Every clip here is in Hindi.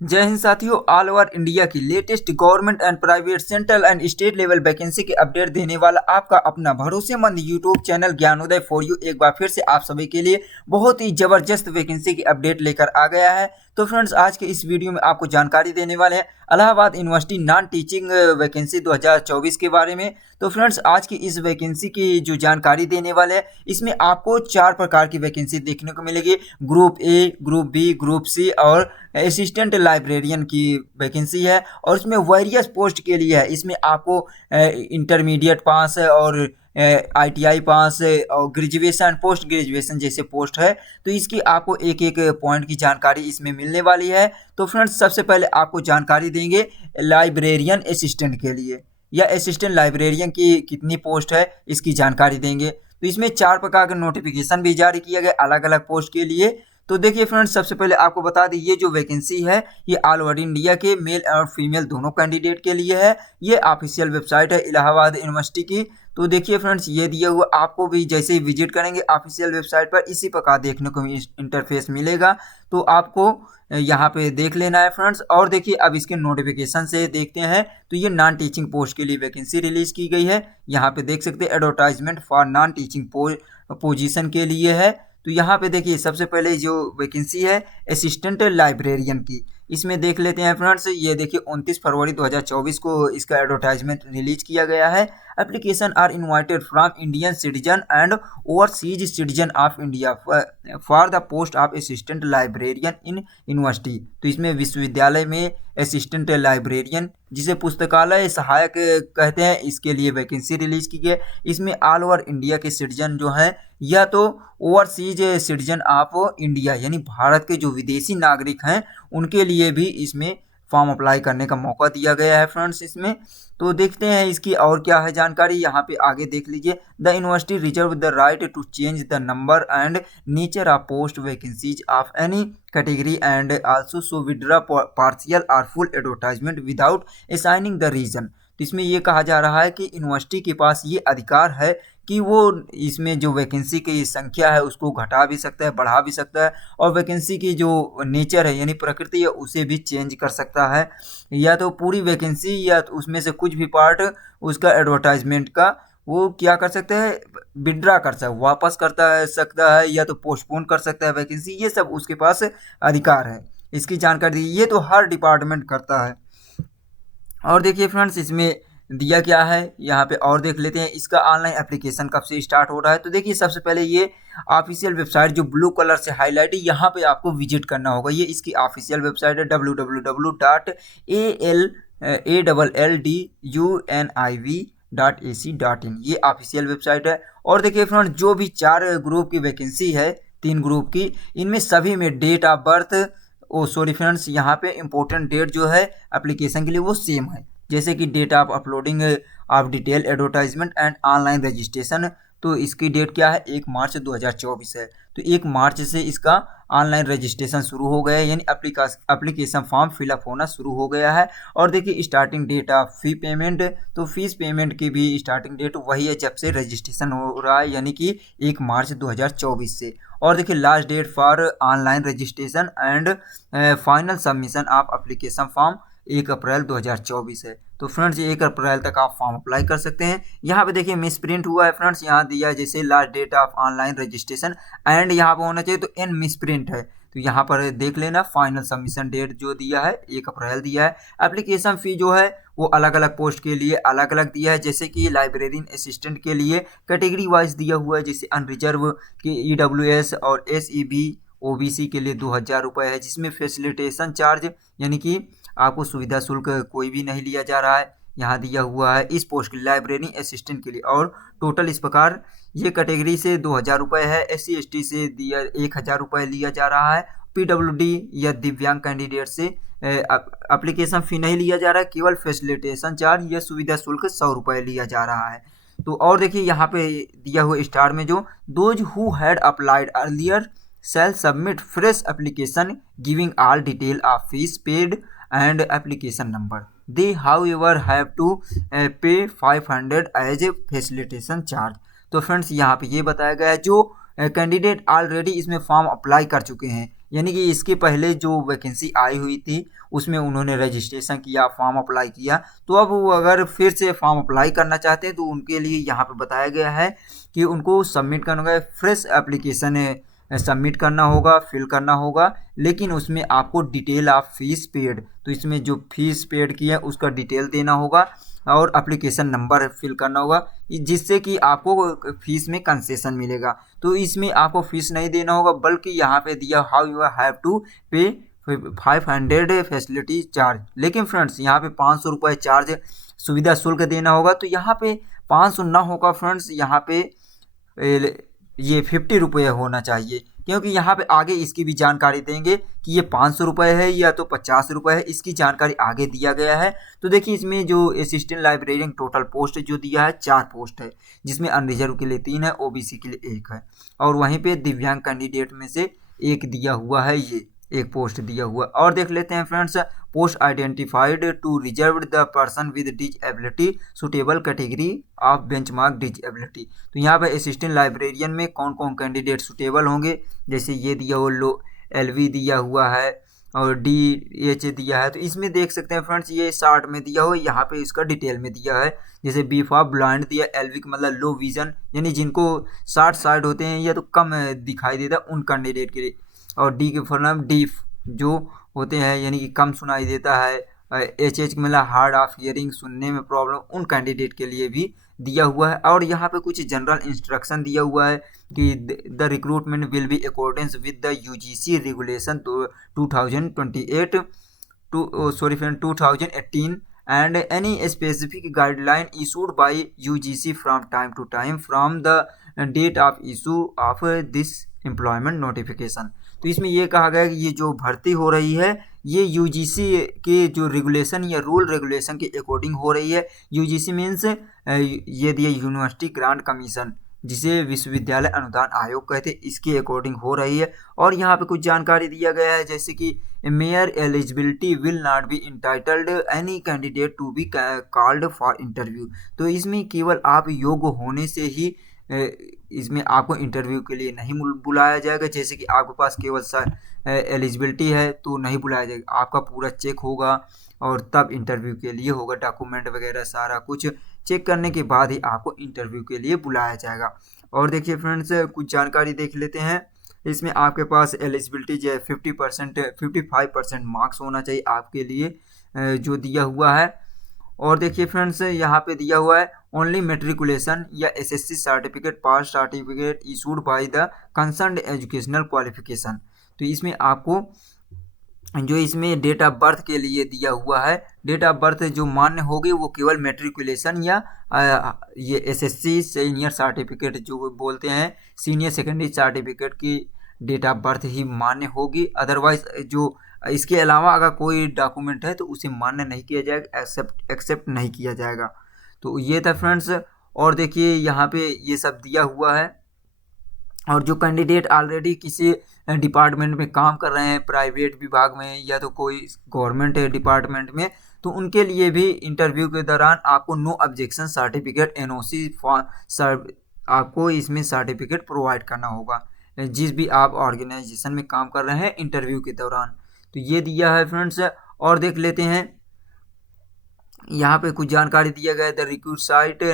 जय हिंद साथियों। ऑल ओवर इंडिया की latest government and private central and state level vacancy के अपडेट देने वाला आपका अपना भरोसेमंद YouTube channel Gyanodaya for you एक बार फिर से आप सभी के लिए बहुत ही जबरदस्त वैकेंसी की अपडेट लेकर आ गया है। तो फ्रेंड्स, आज के इस वीडियो में आपको जानकारी देने वाले हैं Allahabad university non teaching vacancy 2024 के बारे में। तो फ्रेंड्स, आज की इस वैकेंसी की जो जानकारी देने वाले हैं, इसमें आपको 4 प्रकार की वैकेंसी देखने को मिलेगी। Group A, group B, group C और असिस्टेंट लाइब्रेरियन की वैकेंसी है। और इसमें वेरियस पोस्ट के लिए है। इसमें आपको इंटरमीडिएट पास है और ITI पास है और ग्रेजुएशन, पोस्ट ग्रेजुएशन जैसे पोस्ट है। तो इसकी आपको एक एक पॉइंट की जानकारी इसमें मिलने वाली है। तो फ्रेंड्स, सबसे पहले आपको जानकारी देंगे लाइब्रेरियन असिस्टेंट के लिए या असिस्टेंट लाइब्रेरियन की कितनी पोस्ट है, इसकी जानकारी देंगे। तो इसमें 4 प्रकार का नोटिफिकेशन भी जारी किया गया अलग अलग पोस्ट के लिए। तो देखिए फ्रेंड्स, सबसे पहले आपको बता दें, ये जो वैकेंसी है ये ऑल ओवर इंडिया के मेल और फीमेल दोनों कैंडिडेट के लिए है। ये ऑफिशियल वेबसाइट है इलाहाबाद यूनिवर्सिटी की। तो देखिए फ्रेंड्स, ये दिया हुआ आपको भी जैसे ही विजिट करेंगे ऑफिशियल वेबसाइट पर इसी प्रकार देखने को इंटरफेस मिलेगा। तो आपको यहाँ पे देख लेना है फ्रेंड्स। और देखिए अब इसके नोटिफिकेशन से देखते हैं। तो ये नॉन टीचिंग पोस्ट के लिए वैकेंसी रिलीज की गई है। यहाँ पे देख सकते हैं advertisement for non teaching position के लिए है। तो यहाँ पे देखिए सबसे पहले जो वैकेंसी है असिस्टेंट लाइब्रेरियन की, इसमें देख लेते हैं फ्रेंड्स। ये देखिए 29 फरवरी 2024 को इसका एडवर्टाइजमेंट रिलीज किया गया है। Application are invited from Indian citizen and overseas citizen of India for the post of assistant librarian in university. तो इसमें विश्वविद्यालय में असिस्टेंट लाइब्रेरियन, जिसे पुस्तकालय सहायक कहते हैं, इसके लिए वैकेंसी रिलीज की गई। इसमें ऑल ओवर इंडिया के सिटीजन जो हैं या तो ओवरसीज सिटीजन ऑफ इंडिया यानी भारत के जो विदेशी नागरिक हैं उनके लिए भी इसमें फॉर्म अप्लाई करने का मौका दिया गया है फ्रेंड्स इसमें। तो देखते हैं इसकी और क्या है जानकारी। यहाँ पे आगे देख लीजिए, the university reserve the right to change the number and nature of post vacancies of any category and also so withdraw partial or full advertisement without assigning the reason. तो इसमें ये कहा जा रहा है कि यूनिवर्सिटी के पास ये अधिकार है कि वो इसमें जो वैकेंसी की संख्या है उसको घटा भी सकता है, बढ़ा भी सकता है, और वैकेंसी की जो नेचर है यानी प्रकृति है उसे भी चेंज कर सकता है, या तो पूरी वैकेंसी या तो उसमें से कुछ भी पार्ट उसका एडवर्टाइजमेंट का वो क्या कर सकते हैं, विड्रा कर सकता है, वापस करता है सकता है, या तो पोस्टपोन कर सकता है वैकेंसी। ये सब उसके पास अधिकार है। इसकी जानकारी ये तो हर डिपार्टमेंट करता है। और देखिए फ्रेंड्स, इसमें दिया क्या है यहाँ पे और देख लेते हैं। इसका ऑनलाइन एप्लीकेशन कब से स्टार्ट हो रहा है। तो देखिए सबसे पहले ये ऑफिशियल वेबसाइट जो ब्लू कलर से हाईलाइट है यहाँ पे आपको विजिट करना होगा। ये इसकी ऑफिशियल वेबसाइट है www.allduniv.ac.in। ये ऑफिशियल वेबसाइट है। और देखिए फ्रेंड्स, जो भी 4 ग्रुप की वैकेंसी है, 3 ग्रुप की, इनमें सभी में date of birth, oh sorry friends, यहाँ पे इम्पोर्टेंट डेट जो है एप्लीकेशन के लिए वो सेम है, जैसे कि date of uploading of detail advertisement and online registration. तो इसकी डेट क्या है, 1 मार्च 2024 है। तो 1 मार्च से इसका ऑनलाइन रजिस्ट्रेशन शुरू हो गया है यानी एप्लीकेशन फॉर्म फिलअप होना शुरू हो गया है। और देखिए starting date of fee payment, तो फीस पेमेंट की भी स्टार्टिंग डेट वही है जब से रजिस्ट्रेशन हो रहा है यानी कि 1 मार्च 2024 से। और देखिए last date for online registration and final submission of application form 1 April 2024 है। तो फ्रेंड्स, 1 अप्रैल तक आप फॉर्म अप्लाई कर सकते हैं। यहाँ पे देखिए मिस प्रिंट हुआ है फ्रेंड्स, यहाँ दिया है जैसे last date of online registration and यहाँ पर होना चाहिए, तो एन मिस प्रिंट है। तो यहाँ पर देख लेना, फाइनल सबमिशन डेट जो दिया है 1 अप्रैल दिया है। एप्लीकेशन फ़ी जो है वो अलग अलग पोस्ट के लिए अलग अलग दिया है, जैसे कि लाइब्रेरियन असिस्टेंट के लिए कैटेगरी वाइज दिया हुआ है, जैसे अनरिजर्व के EWS और SEB OBC के लिए 2000 रुपये है, जिसमें फैसिलिटेशन चार्ज यानी कि आपको सुविधा शुल्क कोई भी नहीं लिया जा रहा है, यहाँ दिया हुआ है इस पोस्ट के लाइब्रेरी असिस्टेंट के लिए। और टोटल इस प्रकार ये कैटेगरी से 2000 रुपये है, SC ST से दिया 1000 रुपये लिया जा रहा है, PWD या दिव्यांग कैंडिडेट से एप्लीकेशन फ़ी नहीं लिया जा रहा है, केवल फैसिलिटेशन चार्ज या सुविधा शुल्क 100 रुपये लिया जा रहा है। तो और देखिए यहाँ पे दिया हुआ स्टार में जो those who had applied earlier shall submit fresh application giving all detail of fees paid and application number. They however have to pay 500 as a facilitation charge. तो फ्रेंड्स, यहाँ पे ये बताया गया है जो कैंडिडेट ऑलरेडी इसमें फॉर्म अप्लाई कर चुके हैं यानी कि इसके पहले जो वैकेंसी आई हुई थी उसमें उन्होंने रजिस्ट्रेशन किया, फॉर्म अप्लाई किया, तो अब वो अगर फिर से फॉर्म अप्लाई करना चाहते हैं तो उनके लिए यहाँ पे बताया गया है कि उनको सबमिट करना होगा, फ्रेश एप्लीकेशन सबमिट करना होगा, फिल करना होगा, लेकिन उसमें आपको डिटेल ऑफ फीस पेड, तो इसमें जो फीस पेड की है उसका डिटेल देना होगा और एप्लीकेशन नंबर फिल करना होगा, जिससे कि आपको फीस में कंसेशन मिलेगा। तो इसमें आपको फीस नहीं देना होगा, बल्कि यहाँ पे दिया हाउ यू हैव टू पे 500 फैसिलिटी चार्ज, लेकिन फ्रेंड्स यहाँ पे 500 रुपये चार्ज सुविधा शुल्क देना होगा। तो यहाँ पे 500 ना होगा फ्रेंड्स, यहाँ पे ये 50 रुपये होना चाहिए, क्योंकि यहाँ पे आगे इसकी भी जानकारी देंगे कि ये 500 रुपये है या तो 50 रुपये है, इसकी जानकारी आगे दिया गया है। तो देखिए इसमें जो असिस्टेंट लाइब्रेरियन टोटल पोस्ट जो दिया है 4 पोस्ट है, जिसमें अनरिजर्व के लिए 3 है, ओबीसी के लिए 1 है, और वहीं पे दिव्यांग कैंडिडेट में से 1 दिया हुआ है, ये 1 पोस्ट दिया हुआ। और देख लेते हैं friends, post identified to reserve the person with disability suitable category of benchmark disability. तो यहाँ पे असिस्टेंट लाइब्रेरियन में कौन कौन कैंडिडेट सुटेबल होंगे, जैसे ये दिया हुआ लो एलवी दिया हुआ है और DH दिया है। तो इसमें देख सकते हैं फ्रेंड्स, ये 60 में दिया हुआ, यहाँ पे इसका डिटेल में दिया है। जैसे बी फॉर ब्लाइंड दिया, LV का मतलब लो विजन, यानी जिनको 60 साइड होते हैं या तो कम दिखाई देता है उन कैंडिडेट के लिए, और डी के फॉर नाम डीफ जो होते हैं यानी कि कम सुनाई देता है, HH मतलब हार्ड ऑफ हियरिंग, सुनने में प्रॉब्लम, उन कैंडिडेट के लिए भी दिया हुआ है। और यहाँ पे कुछ जनरल इंस्ट्रक्शन दिया हुआ है कि the recruitment will be accordance with the UGC regulation 2028 2018 and any specific guideline issued by UGC from time to time from the date of issue of this employment notification। तो इसमें ये कहा गया है कि ये जो भर्ती हो रही है ये UGC के जो रेगुलेशन या रूल रेगुलेशन के अकॉर्डिंग हो रही है। UGC मीन्स ये दिया यूनिवर्सिटी ग्रांट कमीशन, जिसे विश्वविद्यालय अनुदान आयोग कहते हैं, इसके अकॉर्डिंग हो रही है। और यहाँ पे कुछ जानकारी दिया गया है, जैसे कि mere eligibility will not be entitled any candidate to be called for interview. तो इसमें केवल आप योग्य होने से ही इसमें आपको इंटरव्यू के लिए नहीं बुलाया जाएगा। जैसे कि आपके पास केवल एलिजिबिलिटी है तो नहीं बुलाया जाएगा, आपका पूरा चेक होगा और तब इंटरव्यू के लिए होगा, डॉक्यूमेंट वगैरह सारा कुछ चेक करने के बाद ही आपको इंटरव्यू के लिए बुलाया जाएगा। और देखिए फ्रेंड्स, कुछ जानकारी देख लेते हैं। इसमें आपके पास एलिजिबिलिटी जो है 55% मार्क्स होना चाहिए आपके लिए, जो दिया हुआ है। और देखिए फ्रेंड्स, यहाँ पे दिया हुआ है ओनली मेट्रिकुलेशन या SSC certificate pass certificate issued by the concerned educational qualification. तो इसमें आपको जो इसमें डेट ऑफ बर्थ के लिए दिया हुआ है, डेट ऑफ बर्थ जो मान्य होगी वो केवल मेट्रिकुलेशन या ये SSC सीनियर सर्टिफिकेट जो बोलते हैं, सीनियर सेकेंडरी सर्टिफिकेट की डेट ऑफ बर्थ ही मान्य होगी। अदरवाइज जो इसके अलावा अगर कोई डॉक्यूमेंट है तो उसे मान्य नहीं किया जाएगा, एक्सेप्ट नहीं किया जाएगा। तो ये था फ्रेंड्स। और देखिए यहाँ पे ये सब दिया हुआ है। और जो कैंडिडेट ऑलरेडी किसी डिपार्टमेंट में काम कर रहे हैं, प्राइवेट विभाग में या तो कोई गवर्नमेंट डिपार्टमेंट में, तो उनके लिए भी इंटरव्यू के दौरान आपको नो ऑब्जेक्शन सर्टिफिकेट NOC आपको इसमें सर्टिफिकेट प्रोवाइड करना होगा, जिस भी आप ऑर्गेनाइजेशन में काम कर रहे हैं इंटरव्यू के दौरान। तो ये दिया है फ्रेंड्स। और देख लेते हैं, यहाँ पे कुछ जानकारी दिया गया है। The recruit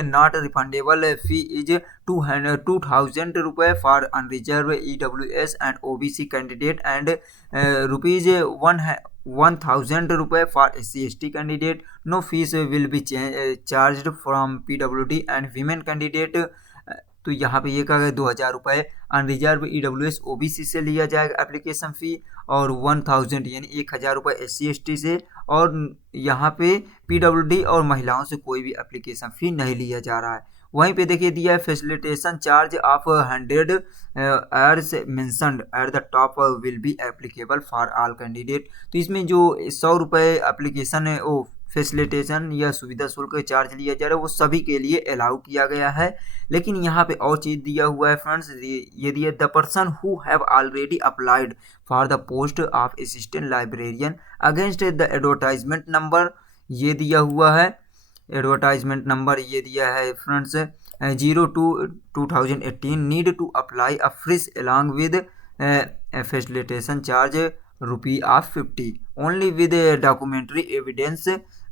not refundable fee is 2000 रुपये for unreserve EWS and OBC candidate and ₹1000 रुपये for SC/ST candidate. No fees will be charged from PWD and women candidate. तो यहाँ पे ये कहा गया 2000 रुपये अनरिजर्व EWS OBC से लिया जाएगा एप्लीकेशन फ़ी, और 1000 यानी 1000 रुपये SC/ST से, और यहाँ पे PWD और महिलाओं से कोई भी एप्लीकेशन फ़ी नहीं लिया जा रहा है। वहीं पे देखिए दिया है facilitation charge of 100 as mentioned at the top will be applicable for all candidate. तो इसमें जो 100 रुपये एप्लीकेशन है वो फैसिलिटेशन या सुविधा शुल्क चार्ज लिया जा रहा है वो सभी के लिए अलाउ किया गया है। लेकिन यहाँ पे और चीज़ दिया हुआ है फ्रेंड्स, ये दिया the person who have already applied for the post of assistant librarian against the advertisement number, ये दिया हुआ है। एडवर्टाइजमेंट नंबर ये दिया है friends 02/2018 need to apply a fresh along with facilitation charge ₹50 only with documentary evidence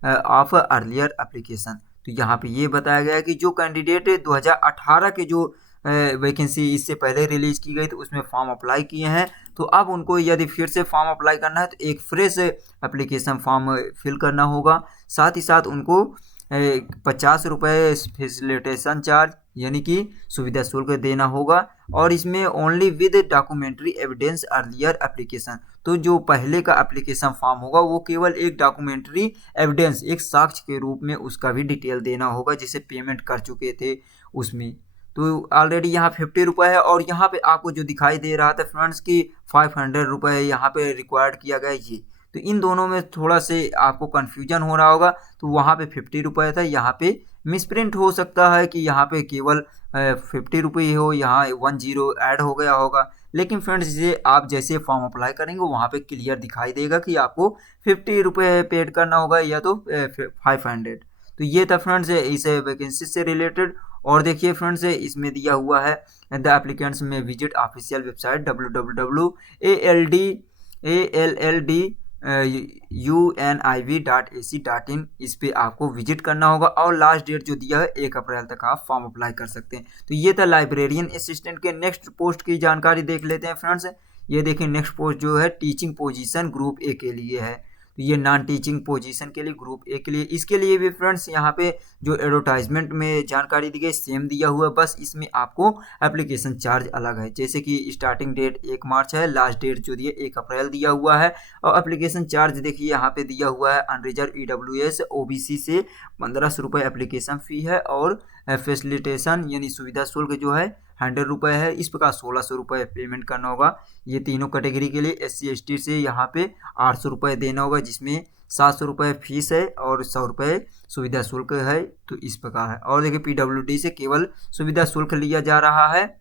of earlier application. तो यहाँ पे ये बताया गया है कि जो कैंडिडेट 2018 के जो वैकेंसी इससे पहले रिलीज की गई तो उसमें फॉर्म अप्लाई किए हैं, तो अब उनको यदि फिर से फॉर्म अप्लाई करना है तो एक फ्रेश एप्लीकेशन फॉर्म फिल करना होगा। साथ ही साथ उनको ₹50 फैसिलिटेशन चार्ज यानी कि सुविधा शुल्क देना होगा, और इसमें only with documentary evidence earlier application. तो जो पहले का एप्लीकेशन फॉर्म होगा वो केवल एक डॉक्यूमेंट्री एविडेंस, एक साक्ष्य के रूप में उसका भी डिटेल देना होगा जिसे पेमेंट कर चुके थे उसमें। तो ऑलरेडी यहाँ ₹50 है, और यहाँ पे आपको जो दिखाई दे रहा था फ्रेंड्स की ₹500 यहाँ पे रिक्वायर्ड किया गया ये। तो इन दोनों में थोड़ा से आपको कन्फ्यूजन हो रहा होगा, तो वहाँ पे ₹50 था, यहाँ पे मिसप्रिंट हो सकता है कि यहाँ पे केवल ₹50 हो, यहाँ 10 ऐड हो गया होगा। लेकिन फ्रेंड्स ये आप जैसे फॉर्म अप्लाई करेंगे वहाँ पे क्लियर दिखाई देगा कि आपको ₹50 पेड करना होगा या तो 500। तो ये था फ्रेंड्स इस वैकेंसी से रिलेटेड। और देखिए फ्रेंड्स इसमें दिया हुआ है द एप्लीकेंट्स में विजिट ऑफिशियल वेबसाइट www.allduniv.ac.in, इस पे आपको विजिट करना होगा, और लास्ट डेट जो दिया है 1 अप्रैल तक आप फॉर्म अप्लाई कर सकते हैं। तो ये था लाइब्रेरियन असिस्टेंट के नेक्स्ट पोस्ट की जानकारी देख लेते हैं फ्रेंड्स। ये देखिए नेक्स्ट पोस्ट जो है टीचिंग पोजीशन ग्रुप ए के लिए है। तो ये नॉन टीचिंग पोजीशन के लिए ग्रुप ए के लिए, इसके लिए भी फ्रेंड्स यहाँ पे जो एडवर्टाइजमेंट में जानकारी दी गई सेम दिया हुआ है, बस इसमें आपको एप्लीकेशन चार्ज अलग है। जैसे कि स्टार्टिंग डेट 1 मार्च है, लास्ट डेट जो दिया 1 अप्रैल दिया हुआ है, और एप्लीकेशन चार्ज देखिए यहाँ पे दिया हुआ है अनरिजर्व EWS OBC से ₹1500 एप्लीकेशन फ़ी है, और फैसिलिटेशन यानी सुविधा शुल्क जो है ₹100 है। इस प्रकार ₹1600 पेमेंट करना होगा ये तीनों कैटेगरी के लिए। SC ST से यहाँ पे ₹800 देना होगा, जिसमें ₹700 फीस है और ₹100 सुविधा शुल्क है। तो इस प्रकार है। और देखिए PWD से केवल सुविधा शुल्क लिया जा रहा है,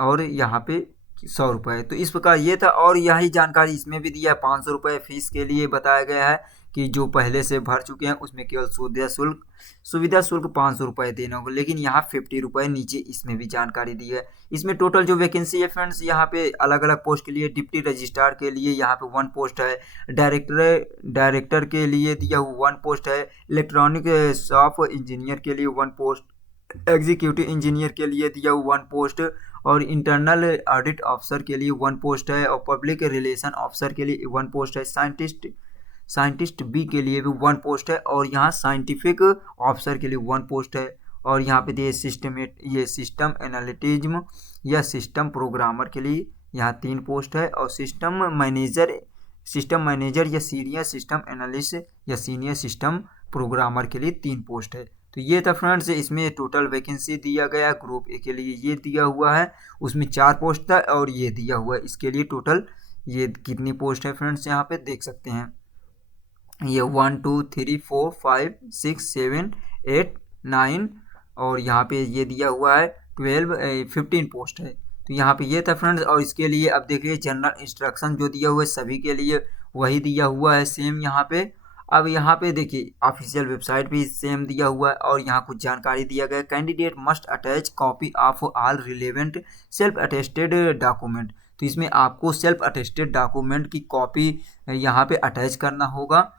और यहाँ पे ₹100। तो इस प्रकार ये था, और यही जानकारी इसमें भी दिया है। ₹500 फीस के लिए बताया गया है कि जो पहले से भर चुके हैं उसमें केवल सुविधा शुल्क ₹500 देना होगा, लेकिन यहाँ ₹50 नीचे इसमें भी जानकारी दी है। इसमें टोटल जो वैकेंसी है फ्रेंड्स यहाँ पे अलग अलग पोस्ट के लिए, डिप्टी रजिस्ट्रार के लिए यहाँ पे 1 पोस्ट है, डायरेक्टर के लिए दिया हुआ 1 पोस्ट है, इलेक्ट्रॉनिक शॉप इंजीनियर के लिए 1 पोस्ट, एग्जीक्यूटिव इंजीनियर के लिए दिया हुआ 1 पोस्ट, और इंटरनल ऑडिट ऑफिसर के लिए 1 पोस्ट है, और पब्लिक रिलेशन ऑफिसर के लिए 1 पोस्ट है, साइंटिस्ट बी के लिए भी 1 पोस्ट है, और यहाँ साइंटिफिक ऑफिसर के लिए 1 पोस्ट है, और यहाँ पे दिए सिस्टम एनालिटिज्म या सिस्टम प्रोग्रामर के लिए यहाँ 3 पोस्ट है, और सिस्टम मैनेजर या सीनियर सिस्टम एनालिस्ट या सीनियर सिस्टम प्रोग्रामर के लिए 3 पोस्ट है। तो ये था फ्रेंड्स इसमें टोटल वैकेंसी दिया गया ग्रुप ए के लिए ये दिया हुआ है, उसमें 4 पोस्ट था, और ये दिया हुआ है इसके लिए टोटल ये कितनी पोस्ट है फ्रेंड्स यहाँ पे देख सकते हैं। ये 1 2 3 4 5 6 7 8 9, और यहाँ पे ये दिया हुआ है 15 पोस्ट है। तो यहाँ पे ये था फ्रेंड्स। और इसके लिए अब देखिए जनरल इंस्ट्रक्शन जो दिया हुआ है सभी के लिए वही दिया हुआ है सेम यहाँ पे। अब यहाँ पे देखिए ऑफिशियल वेबसाइट भी सेम दिया हुआ है, और यहाँ कुछ जानकारी दिया गया है। Candidate must attach copy of all relevant self attested document. तो इसमें आपको सेल्फ अटेस्टेड डॉक्यूमेंट की कॉपी यहाँ पे अटैच करना होगा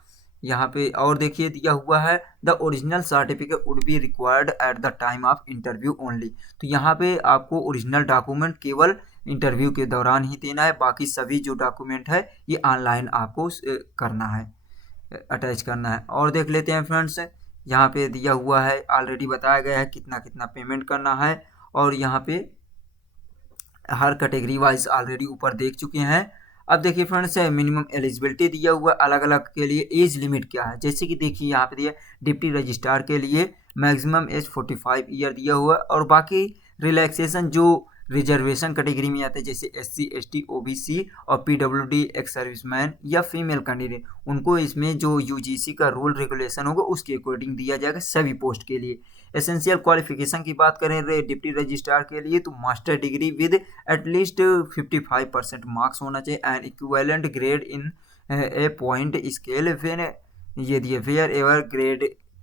यहाँ पे। और देखिए दिया हुआ है the original certificate would be required at the time of interview only. तो यहाँ पे आपको ओरिजिनल डॉक्यूमेंट केवल इंटरव्यू के दौरान ही देना है, बाकी सभी जो डॉक्यूमेंट है ये ऑनलाइन आपको करना है, अटैच करना है। और देख लेते हैं फ्रेंड्स यहाँ पे दिया हुआ है ऑलरेडी बताया गया है कितना कितना पेमेंट करना है, और यहाँ पे हर कैटेगरी वाइज ऑलरेडी ऊपर देख चुके हैं। अब देखिए फ्रेंड्स मिनिमम एलिजिबिलिटी दिया हुआ अलग अलग के लिए एज लिमिट क्या है। जैसे कि देखिए यहाँ पे दिया डिप्टी रजिस्ट्रार के लिए मैक्सिमम एज 45 ईयर दिया हुआ है, और बाकी रिलैक्सेशन जो रिजर्वेशन कैटेगरी में आते हैं जैसे SC ST OBC और PWD एक्स सर्विसमैन या फीमेल कैंडिडेट, उनको इसमें जो UGC का रूल रेगुलेशन होगा उसके अकॉर्डिंग दिया जाएगा सभी पोस्ट के लिए। एसेंशियल क्वालिफिकेशन की बात करें डिप्टी रजिस्ट्रार के लिए तो master degree with at least 55% marks होना चाहिए, and equivalent grade in a point scale ये दिए wherever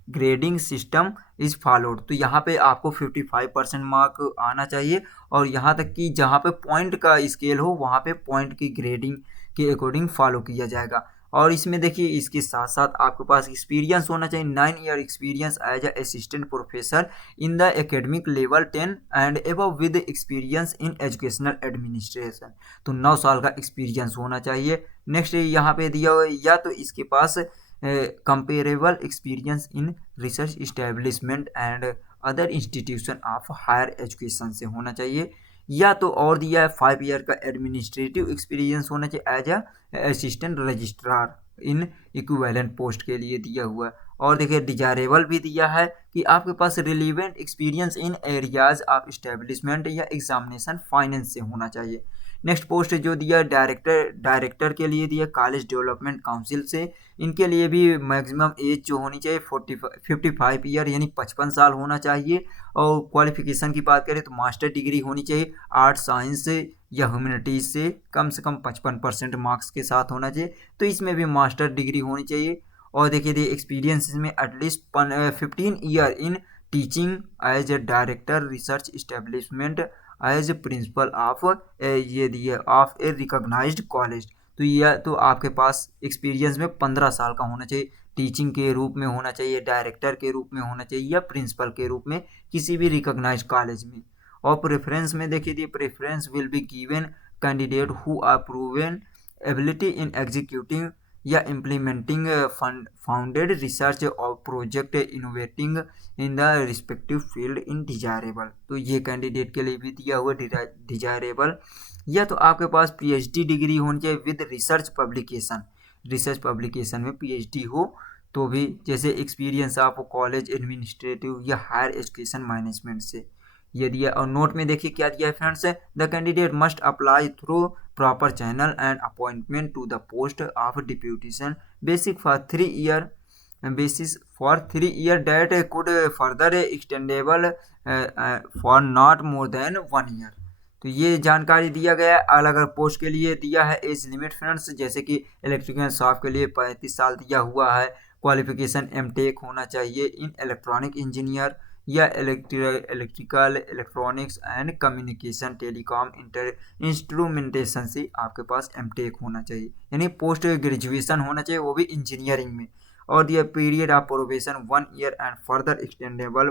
grading system is followed. तो यहाँ पे आपको 55% मार्क आना चाहिए और यहाँ तक कि जहाँ पे पॉइंट का स्केल हो वहाँ पे पॉइंट की ग्रेडिंग के अकॉर्डिंग फॉलो किया जाएगा। और इसमें देखिए इसके साथ साथ आपके पास एक्सपीरियंस होना चाहिए, 9 year experience as a assistant professor in the academic level 10 and above with experience in educational administration. तो 9 साल का एक्सपीरियंस होना चाहिए। नेक्स्ट यहाँ पे दिया हुआ है या तो इसके पास comparable experience in research establishment and other institution of higher education से होना चाहिए, या तो और दिया है 5 ईयर का एडमिनिस्ट्रेटिव एक्सपीरियंस होना चाहिए as a assistant registrar in equivalent post के लिए दिया हुआ है। और देखिए डिजायरेबल भी दिया है कि आपके पास relevant experience in areas of establishment या एग्जामिनेशन फाइनेंस से होना चाहिए। नेक्स्ट पोस्ट जो दिया डायरेक्टर के लिए दिया कॉलेज डेवलपमेंट काउंसिल से, इनके लिए भी मैक्सिमम एज जो होनी चाहिए 55 ईयर यानी 55 साल होना चाहिए। और क्वालिफिकेशन की बात करें तो मास्टर डिग्री होनी चाहिए आर्ट्स साइंस से या ह्यूमैनिटीज़ से कम 55% मार्क्स के साथ होना चाहिए। तो इसमें भी मास्टर डिग्री होनी चाहिए। और देखिए एक्सपीरियंस में at least 15 year in teaching as a director research establishment as principal of ये दिए ऑफ ए रिकॉग्नाइज्ड कॉलेज। तो यह तो आपके पास एक्सपीरियंस में 15 साल का होना चाहिए, टीचिंग के रूप में होना चाहिए, डायरेक्टर के रूप में होना चाहिए या प्रिंसिपल के रूप में किसी भी रिकॉग्नाइज्ड कॉलेज में। और प्रेफरेंस में देखिए preference will be given candidate who are proven ability in executing या इम्प्लीमेंटिंग फाउंडेड रिसर्च और project innovating in the respective field in desirable. तो ये कैंडिडेट के लिए भी दिया हुआ डिजायरेबल। या तो आपके पास पीएचडी डिग्री होनी चाहिए विद रिसर्च पब्लिकेशन में पीएचडी हो तो भी, जैसे एक्सपीरियंस आपको कॉलेज एडमिनिस्ट्रेटिव या हायर एजुकेशन मैनेजमेंट से ये दिया। और नोट में देखिए क्या दिया है friends, the candidate must apply through proper channel and appointment to the post of deputation basic for 3 year basis for 3 year that could further extendable for not more than 1 year। तो ये जानकारी दिया गया है। अलग अलग पोस्ट के लिए दिया है एज लिमिट फ्रेंड्स, जैसे कि इलेक्ट्रिकल शॉप के लिए 35 साल दिया हुआ है। क्वालिफिकेशन एमटेक होना चाहिए इन इलेक्ट्रॉनिक इंजीनियर या electrical electronics and communication telecom instrumentation से आपके पास एमटेक होना चाहिए, यानी पोस्ट ग्रेजुएशन होना चाहिए वो भी इंजीनियरिंग में। और दिया period of probation 1 year and further extendable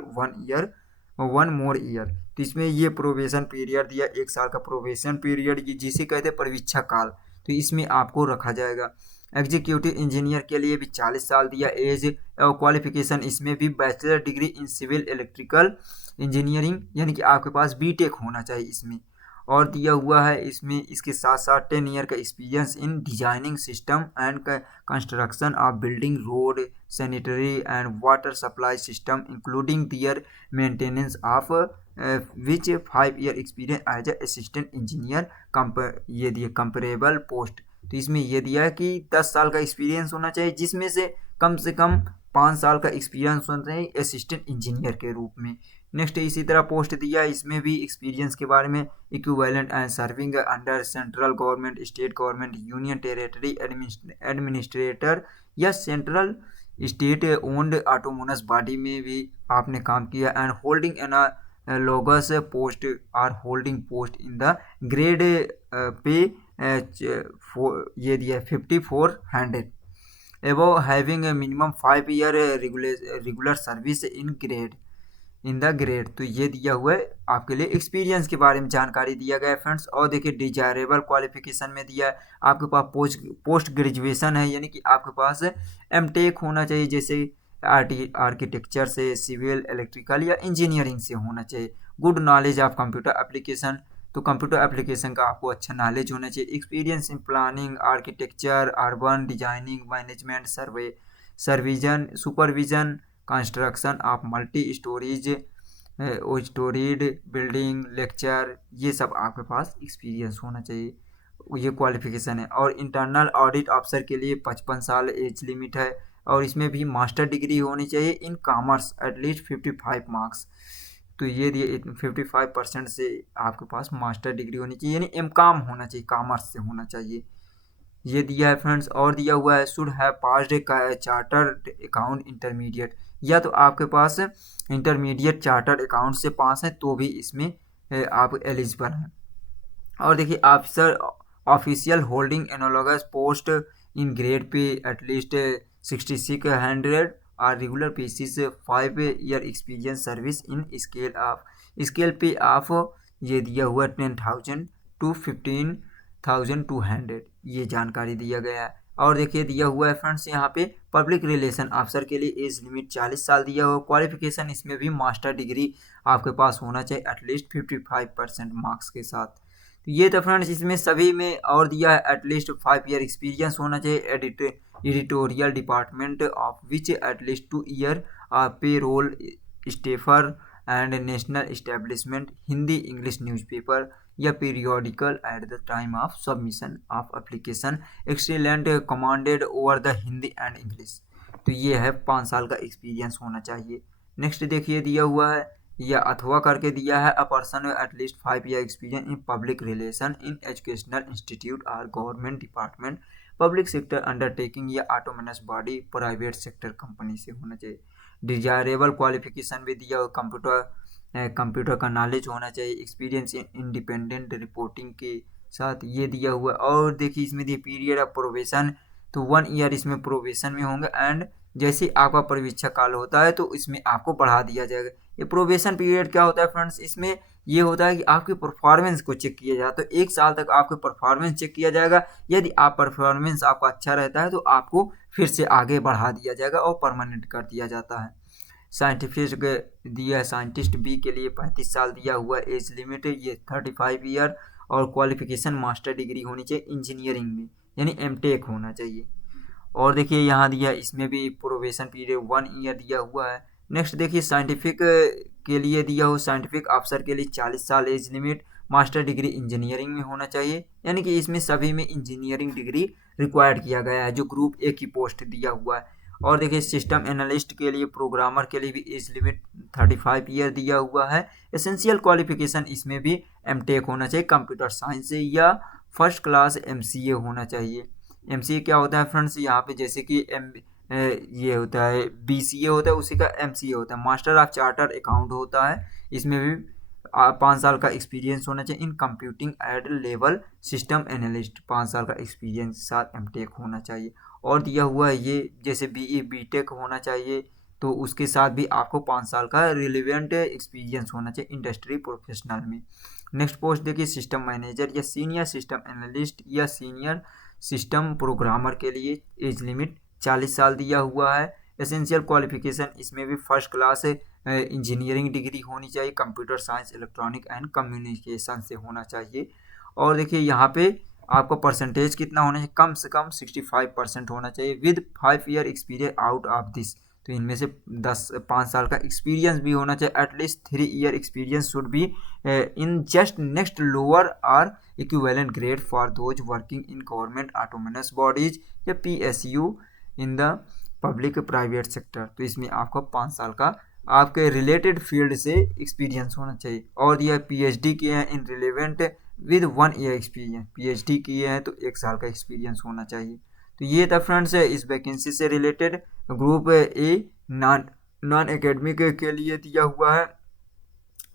1 more year. तो इसमें ये प्रोबेशन पीरियड दिया 1 साल का प्रोबेशन पीरियड जिसे कहते हैं परीक्षा काल, तो इसमें आपको रखा जाएगा। एग्जीक्यूटिव इंजीनियर के लिए भी 40 साल दिया एज। और क्वालिफिकेशन इसमें भी bachelor degree in civil electrical engineering यानी कि आपके पास बीटेक होना चाहिए इसमें। और दिया हुआ है इसमें इसके साथ साथ 10 ईयर का experience in designing system and construction of building road sanitary and water supply system including their maintenance of which 5 year experience as a assistant engineer ये दिए कंपेरेबल पोस्ट। तो इसमें यह दिया है कि 10 साल का एक्सपीरियंस होना चाहिए जिसमें से कम 5 साल का एक्सपीरियंस होना चाहिए असिस्टेंट इंजीनियर के रूप में। नेक्स्ट इसी तरह पोस्ट दिया है इसमें भी एक्सपीरियंस के बारे में, equivalent and serving under central government state government union territory administrator या central state owned autonomous body में भी आपने काम किया and holding analogous post or holding post in the grade pay ये दिया 5400 above having minimum 5 year regular service in the grade. तो ये दिया हुआ है आपके लिए एक्सपीरियंस के बारे में जानकारी दिया गया है फ्रेंड्स। और देखिए डिजायरेबल क्वालिफिकेशन में दिया है आपके पास पोस्ट ग्रेजुएशन है यानी कि आपके पास एमटेक होना चाहिए, जैसे आर्किटेक्चर से, सिविल इलेक्ट्रिकल या इंजीनियरिंग से होना चाहिए। Good knowledge of computer application, तो कंप्यूटर एप्लीकेशन का आपको अच्छा नॉलेज होना चाहिए। Experience in planning architecture urban designing management supervision supervision construction of multi storied building lecture, ये सब आपके पास एक्सपीरियंस होना चाहिए, ये क्वालिफिकेशन है। और इंटरनल ऑडिट ऑफिसर के लिए 55 साल एज लिमिट है। और इसमें भी मास्टर डिग्री होनी चाहिए इन कॉमर्स एटलीस्ट 55 मार्क्स। तो ये दिए 55% से आपके पास मास्टर डिग्री होनी चाहिए यानी एमकॉम होना चाहिए, कॉमर्स से होना चाहिए, ये दिया है फ्रेंड्स। और दिया हुआ है should have passed chartered account intermediate, या तो आपके पास इंटरमीडिएट चार्टर्ड अकाउंट से पास है तो भी इसमें आप एलिजिबल हैं। और देखिए officer official holding analogous post in grade pay at least 6600 और regular basis 5 year experience service in scale पे ऑफ ये दिया हुआ 10,000 टू 15,200 ये जानकारी दिया गया है। और देखिए दिया हुआ है फ्रेंड्स यहाँ पे पब्लिक रिलेशन अफसर के लिए एज लिमिट 40 साल दिया हुआ। क्वालिफिकेशन इसमें भी मास्टर डिग्री आपके पास होना चाहिए एटलीस्ट 55% मार्क्स के साथ। तो ये तो फ्रेंड्स इसमें सभी में और दिया है एटलीस्ट 5 ईयर एक्सपीरियंस होना चाहिए editorial department of which at least 2 year pay roll staffer and national establishment Hindi English newspaper या periodical at the time of submission of application excellent commanded over the Hindi and English. तो ये है 5 साल का एक्सपीरियंस होना चाहिए। नेक्स्ट देखिए दिया हुआ है या अथवा करके दिया है a person at least 5 year experience in public relation in educational institute or government department public sector undertaking या autonomous body private sector company से होना चाहिए। डिजायरेबल क्वालिफिकेशन भी दिया हुआ कंप्यूटर का नॉलेज होना चाहिए एक्सपीरियंस इन इंडिपेंडेंट रिपोर्टिंग के साथ ये दिया हुआ है। और देखिए इसमें दिए पीरियड ऑफ प्रोबेशन तो 1 ईयर इसमें प्रोबेशन में होंगे एंड जैसे आपका परीक्षा काल होता है तो इसमें आपको बढ़ा दिया जाएगा। ये प्रोबेशन पीरियड क्या होता है फ्रेंड्स, इसमें ये होता है कि आपकी परफॉर्मेंस को चेक किया जाए तो 1 साल तक आपके परफॉर्मेंस चेक किया जाएगा। यदि आप परफॉर्मेंस आपका अच्छा रहता है तो आपको फिर से आगे बढ़ा दिया जाएगा और परमानेंट कर दिया जाता है। साइंटिफिक दिया है साइंटिस्ट बी के लिए 35 साल दिया हुआ एज लिमिट ये 35 ईयर और क्वालिफिकेशन मास्टर डिग्री होनी चाहिए इंजीनियरिंग में यानी एमटेक होना चाहिए। और देखिए यहाँ दिया इसमें भी प्रोबेशन पीरियड 1 ईयर दिया हुआ है। नेक्स्ट देखिए साइंटिफिक के लिए दिया हुआ साइंटिफिक अफसर के लिए 40 साल age limit master degree engineering में होना चाहिए यानी कि इसमें सभी में इंजीनियरिंग डिग्री रिक्वायर्ड किया गया है जो ग्रुप ए की पोस्ट दिया हुआ है। और देखिए सिस्टम एनालिस्ट के लिए प्रोग्रामर के लिए भी एज लिमिट 35 ईयर दिया हुआ है। एसेंशियल क्वालिफिकेशन इसमें भी एमटेक होना चाहिए कंप्यूटर साइंस से या फर्स्ट क्लास एमसीए होना चाहिए। एमसीए क्या होता है फ्रेंड्स, यहाँ पे जैसे कि ये होता है बीसीए होता है उसी का एमसीए होता है मास्टर ऑफ चार्टर अकाउंट होता है। इसमें भी 5 साल का एक्सपीरियंस होना चाहिए in computing at level system analyst 5 साल का एक्सपीरियंस साथ एमटेक होना चाहिए। और दिया हुआ है ये जैसे बीई बीटेक होना चाहिए तो उसके साथ भी आपको 5 साल का रिलेवेंट एक्सपीरियंस होना चाहिए इंडस्ट्री प्रोफेशनल में। नेक्स्ट पोस्ट देखिए सिस्टम मैनेजर या सीनियर सिस्टम एनालिस्ट या सीनियर सिस्टम प्रोग्रामर के लिए एज लिमिट 40 साल दिया हुआ है। एसेंशियल क्वालिफिकेशन इसमें भी फर्स्ट क्लास इंजीनियरिंग डिग्री होनी चाहिए computer science electronic and communication से होना चाहिए। और देखिए यहाँ पे आपका परसेंटेज कितना होना चाहिए, कम से कम 65% होना चाहिए with 5 year experience out of this. तो इनमें से 5 साल का एक्सपीरियंस भी होना चाहिए at least 3 year experience should be in just next lower or equivalent grade for those working in government autonomous bodies या PSU in the public private sector. तो इसमें आपको 5 साल का आपके रिलेटेड फील्ड से एक्सपीरियंस होना चाहिए। और यह पीएचडी किए हैं इन relevant with 1 year experience, PhD किए हैं तो 1 साल का एक्सपीरियंस होना चाहिए। तो ये था फ्रेंड्स इस वैकेंसी से related. Group a non academic के लिए दिया हुआ है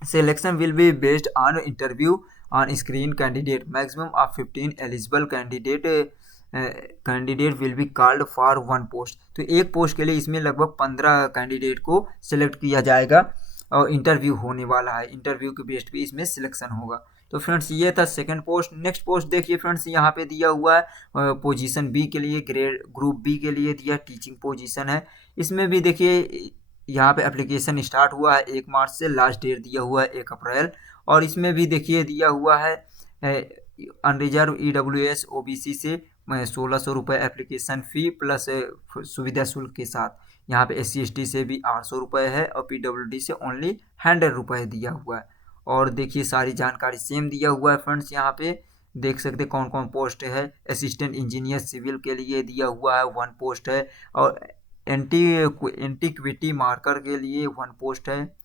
selection will be based on interview on screen candidate maximum of 15 eligible candidate will be called for 1 post. तो एक पोस्ट के लिए इसमें लगभग 15 कैंडिडेट को सिलेक्ट किया जाएगा और इंटरव्यू होने वाला है, इंटरव्यू के बेस्ड पे इसमें सिलेक्शन होगा। तो फ्रेंड्स ये था सेकंड पोस्ट। नेक्स्ट पोस्ट देखिए फ्रेंड्स यहाँ पे दिया हुआ है पोजीशन बी के लिए ग्रुप बी के लिए दिया टीचिंग पोजीशन है। इसमें भी देखिए यहाँ पे एप्लीकेशन स्टार्ट हुआ है 1 मार्च से, लास्ट डेट दिया हुआ है 1 अप्रैल। और इसमें भी देखिए दिया हुआ है अनरिजर्व EWS OBC से 1600 रुपये एप्लीकेशन फ़ी प्लस सुविधा शुल्क के साथ। यहाँ पे SC ST से भी 800 रुपये है और PWD से ओनली 100 रुपये दिया हुआ है। और देखिए सारी जानकारी सेम दिया हुआ है फ्रेंड्स, यहाँ पे देख सकते कौन कौन पोस्ट है। असिस्टेंट इंजीनियर सिविल के लिए दिया हुआ है 1 पोस्ट है और एंटीक्विटी मार्कर के लिए 1 पोस्ट है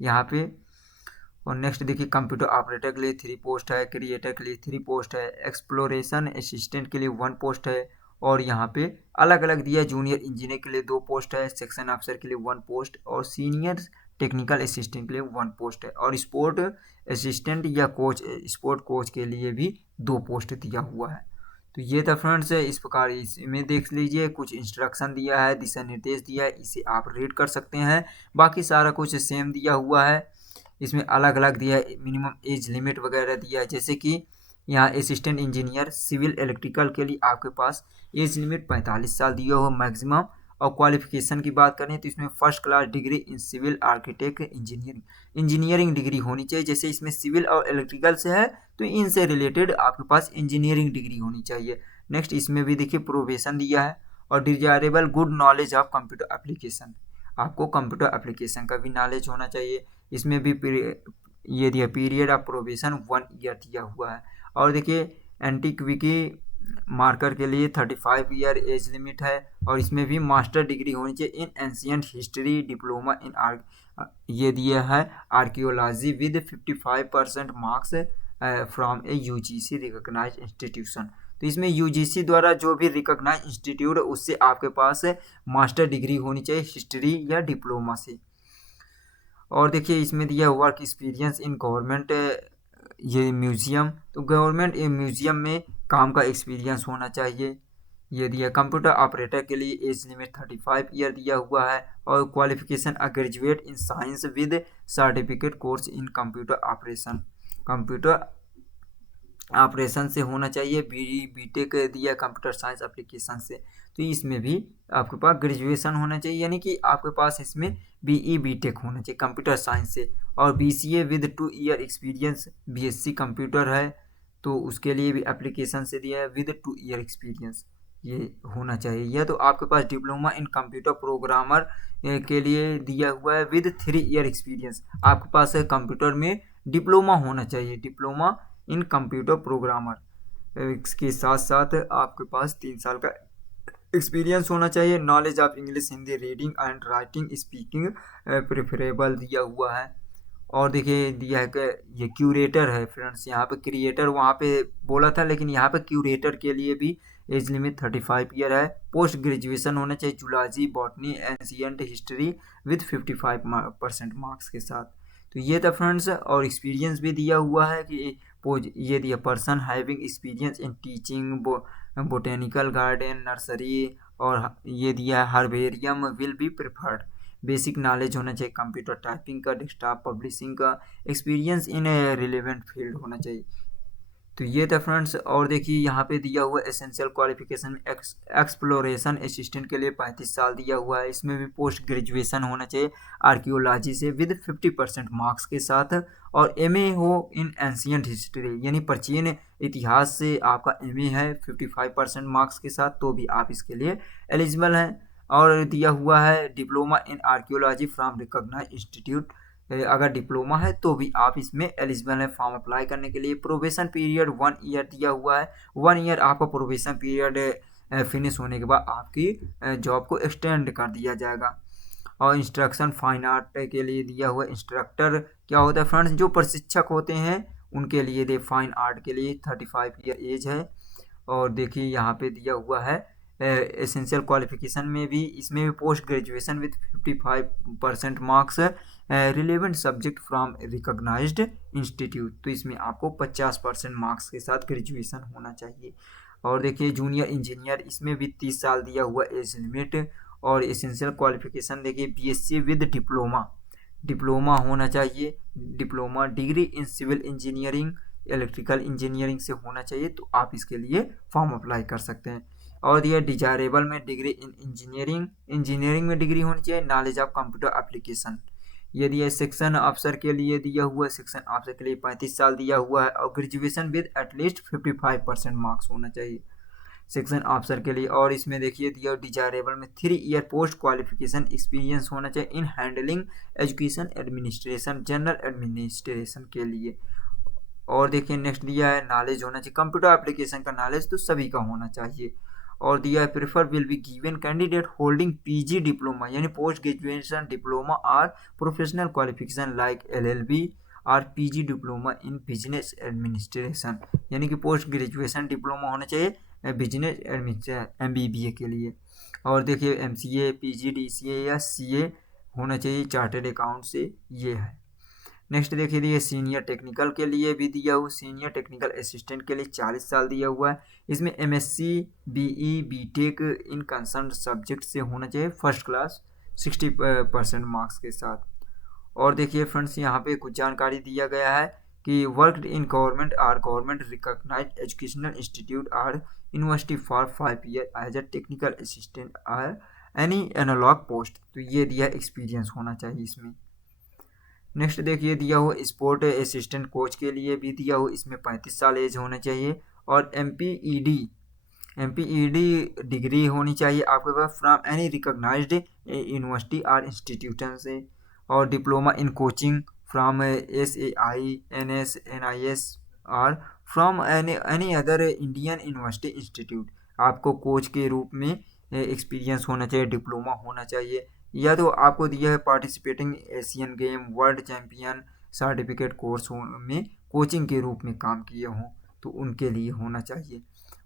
यहाँ पे। और नेक्स्ट देखिए कंप्यूटर ऑपरेटर के लिए 3 पोस्ट है, क्रिएटर के लिए 3 पोस्ट है, एक्सप्लोरेशन असिस्टेंट के लिए 1 पोस्ट है और यहाँ पे अलग अलग दिया है। जूनियर इंजीनियर के लिए 2 पोस्ट है, सेक्शन ऑफिसर के लिए 1 पोस्ट और सीनियर टेक्निकल असिस्टेंट के लिए 1 पोस्ट है और स्पोर्ट असिस्टेंट या कोच स्पोर्ट कोच के लिए भी 2 पोस्ट दिया हुआ है। तो ये था फ्रेंड्स, इस प्रकार इसमें देख लीजिए कुछ इंस्ट्रक्शन दिया है, दिशा निर्देश दिया है, इसे आप रीड कर सकते हैं। बाकी सारा कुछ सेम दिया हुआ है। इसमें अलग अलग दिया है, मिनिमम एज लिमिट वगैरह दिया है, जैसे कि यहाँ असिस्टेंट इंजीनियर सिविल इलेक्ट्रिकल के लिए आपके पास एज लिमिट 45 साल दिया हो मैक्सिमम। और क्वालिफिकेशन की बात करें तो इसमें first class degree in civil architect engineering degree होनी चाहिए। जैसे इसमें सिविल और इलेक्ट्रिकल से है तो इनसे रिलेटेड आपके पास इंजीनियरिंग डिग्री होनी चाहिए। नेक्स्ट इसमें भी देखिए प्रोबेशन दिया है और desirable good knowledge of computer application, आपको कंप्यूटर एप्लीकेशन का भी नॉलेज होना चाहिए। इसमें भी ये दिया पीरियड ऑफ प्रोबेशन 1 ईयर दिया हुआ है। और देखिए एंटीक्विकी मार्कर के लिए 35 ईयर एज लिमिट है और इसमें भी मास्टर डिग्री होनी चाहिए in ancient history, diploma in ये दिया है archaeology with 55% marks from a UGC recognized institution. तो इसमें यूजीसी द्वारा जो भी रिकॉग्नाइज इंस्टीट्यूट है उससे आपके पास मास्टर डिग्री होनी चाहिए हिस्ट्री या डिप्लोमा से। और देखिए इसमें दिया वर्क एक्सपीरियंस इन गवर्नमेंट ये म्यूजियम, तो गवर्नमेंट म्यूजियम में काम का एक्सपीरियंस होना चाहिए। ये दिया कंप्यूटर ऑपरेटर के लिए एज लिमिट 35 ईयर दिया हुआ है और qualification a graduate in science with certificate course in computer operation से होना चाहिए। बीटेक दिया कंप्यूटर साइंस एप्लीकेशन से, तो इसमें भी आपके पास ग्रेजुएशन होना चाहिए, यानी कि आपके पास इसमें बीई बीटेक होना चाहिए कंप्यूटर साइंस से। और BCA with 2 year experience BSc computer है तो उसके लिए भी एप्लीकेशन से दिया है विद 2 ईयर एक्सपीरियंस ये होना चाहिए। या तो आपके पास डिप्लोमा इन कंप्यूटर प्रोग्रामर के लिए दिया हुआ है विद 3 ईयर एक्सपीरियंस, आपके पास कंप्यूटर में डिप्लोमा होना चाहिए, डिप्लोमा इन कंप्यूटर प्रोग्रामर। इसके साथ साथ आपके पास 3 साल का एक्सपीरियंस होना चाहिए। Knowledge of English, Hindi, reading and writing, speaking preferable दिया हुआ है। और देखिए दिया है कि ये क्यूरेटर है फ्रेंड्स, यहाँ पे क्रिएटर वहाँ पे बोला था लेकिन यहाँ पे क्यूरेटर के लिए भी एज लिमिट 35 ईयर है। पोस्ट ग्रेजुएशन होना चाहिए zoology, botany, ancient history with 55% marks के साथ। तो ये था फ्रेंड्स, और एक्सपीरियंस भी दिया हुआ है कि ये दिया person having experience in teaching botanical garden, nursery, और ये दिया है herbarium will be preferred. Basic knowledge होना चाहिए कंप्यूटर टाइपिंग का, डेस्कटॉप पब्लिशिंग का, एक्सपीरियंस इन रिलेवेंट फील्ड होना चाहिए। तो ये था फ्रेंड्स। और देखिए यहाँ पे दिया हुआ एसेंशियल क्वालिफिकेशन में एक्सप्लोरेशन असिस्टेंट के लिए 35 साल दिया हुआ है। इसमें भी पोस्ट ग्रेजुएशन होना चाहिए आर्कियोलॉजी से विद 50% मार्क्स के साथ, और एमए हो इन एंशियंट हिस्ट्री, यानी प्राचीन इतिहास से आपका एमए है 55% मार्क्स के साथ, तो भी आप इसके लिए एलिजिबल हैं। और दिया हुआ है diploma in archaeology from recognized institute, अगर डिप्लोमा है तो भी आप इसमें एलिजिबल है फॉर्म अप्लाई करने के लिए। प्रोबेशन पीरियड 1 ईयर दिया हुआ है, 1 ईयर आपका प्रोबेशन पीरियड फिनिश होने के बाद आपकी जॉब को एक्सटेंड कर दिया जाएगा। और इंस्ट्रक्शन फाइन आर्ट के लिए दिया हुआ इंस्ट्रक्टर क्या होता है फ्रेंड्स, जो प्रशिक्षक होते हैं उनके लिए दे फाइन आर्ट के लिए 35 ईयर एज है। और देखिए यहाँ पे दिया हुआ है एसेंशियल क्वालिफिकेशन में भी, इसमें भी post graduation with 55% marks relevant subject from recognized institute, तो इसमें आपको 50% मार्क्स के साथ ग्रेजुएशन होना चाहिए। और देखिए जूनियर इंजीनियर, इसमें भी 30 साल दिया हुआ एज लिमिट। और एसेंशियल क्वालिफिकेशन देखिए बीएससी विद डिप्लोमा होना चाहिए, diploma degree in civil engineering, electrical engineering से होना चाहिए, तो आप इसके लिए फॉर्म अप्लाई कर सकते हैं। और ये डिजायरेबल में डिग्री इन इंजीनियरिंग में डिग्री होनी चाहिए, नॉलेज ऑफ कंप्यूटर एप्लीकेशन। ये दिया सेक्शन अफसर के लिए दिया हुआ है, सेक्शन अफसर के लिए 35 साल दिया हुआ है, और ग्रेजुएशन विद एटलीस्ट 55% मार्क्स होना चाहिए सेक्शन अफसर के लिए। और इसमें देखिए दिया डिजायरेबल में 3 ईयर पोस्ट क्वालिफिकेशन एक्सपीरियंस होना चाहिए in handling education administration, general administration के लिए। और देखिए नेक्स्ट दिया है नॉलेज होना चाहिए कंप्यूटर एप्लीकेशन का नॉलेज तो सभी का होना चाहिए। और दिया है prefer will be given candidate holding PG diploma, यानी पोस्ट ग्रेजुएशन डिप्लोमा और प्रोफेशनल क्वालिफिकेशन लाइक एलएलबी और PG diploma in business administration, यानी कि पोस्ट ग्रेजुएशन डिप्लोमा होना चाहिए बिजनेस एडमिनिस्ट्रेशन MBBA के लिए। और देखिए MCA, PG, DCA या CA होना चाहिए चार्टर्ड अकाउंट से, ये है। नेक्स्ट देखिए ये सीनियर टेक्निकल के लिए भी दिया हुआ, सीनियर टेक्निकल असिस्टेंट के लिए 40 साल दिया हुआ है। इसमें MSc, BE, BTech in concern subject से होना चाहिए फर्स्ट क्लास 60% मार्क्स के साथ। और देखिए फ्रेंड्स यहाँ पे कुछ जानकारी दिया गया है कि worked in government or government recognized educational institute or university for 5 year as a technical assistant or any analog post. तो ये दिया एक्सपीरियंस होना चाहिए इसमें। नेक्स्ट देखिए दिया हो स्पोर्ट असिस्टेंट कोच के लिए भी दिया हो, इसमें 35 साल एज होना चाहिए। और MPED डिग्री होनी चाहिए आपके पास from any recognized university or institution से। और diploma in coaching from SAI, NS, NIS और from any other Indian university institute. आपको कोच के रूप में एक्सपीरियंस होना चाहिए, डिप्लोमा होना चाहिए। या तो आपको दिया है participating Asian game, world champion certificate course में कोचिंग के रूप में काम किए हों, तो उनके लिए होना चाहिए।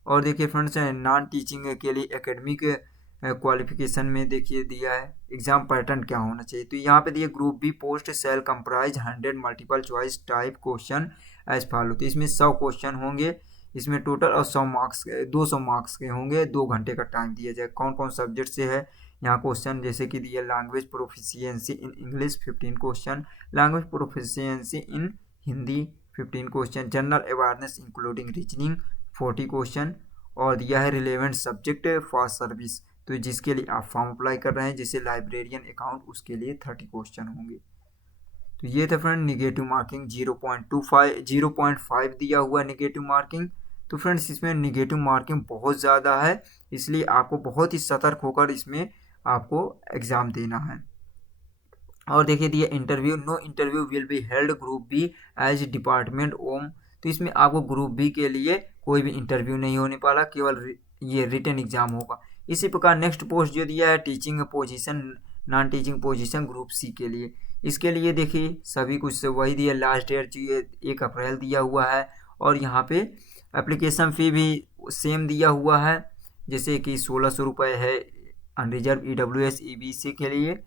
और देखिए फ्रेंड्स नॉन टीचिंग के लिए एकेडमिक क्वालिफिकेशन में देखिए दिया है एग्जाम पैटर्न क्या होना चाहिए। तो यहाँ पे दिए group B post shall comprise 100 multiple choice type question as follow. तो इसमें 100 क्वेश्चन होंगे इसमें टोटल, और 200 मार्क्स के होंगे। 2 घंटे का टाइम दिया जाए। कौन कौन सब्जेक्ट से है यहाँ क्वेश्चन, जैसे कि दिया language proficiency in English 15 question, language proficiency in Hindi 15 question, general awareness including reasoning 40 question. और दिया है रिलेवेंट सब्जेक्ट फॉर सर्विस, तो जिसके लिए आप फॉर्म अप्लाई कर रहे हैं जैसे लाइब्रेरियन अकाउंट, उसके लिए 30 क्वेश्चन होंगे। तो ये था फ्रेंड निगेटिव मार्किंग 0.5 दिया हुआ निगेटिव मार्किंग। तो फ्रेंड्स इसमें निगेटिव मार्किंग बहुत ज़्यादा है, इसलिए आपको बहुत ही सतर्क होकर इसमें आपको एग्ज़ाम देना है। और देखिए दिया interview, no interview will be held group B as department ओम। तो इसमें आपको ग्रुप बी के लिए कोई भी इंटरव्यू नहीं होने वाला, केवल ये रिटन एग्जाम होगा। इसी प्रकार नेक्स्ट पोस्ट जो दिया है teaching position, non teaching position group C के लिए, इसके लिए देखिए सभी कुछ वही दिया, लास्ट डेट 1 अप्रैल दिया हुआ है। और यहाँ पे एप्लीकेशन फ़ी भी सेम दिया हुआ है, जैसे कि 1600 रुपये है अनरिजर्व EWS EBC के लिए,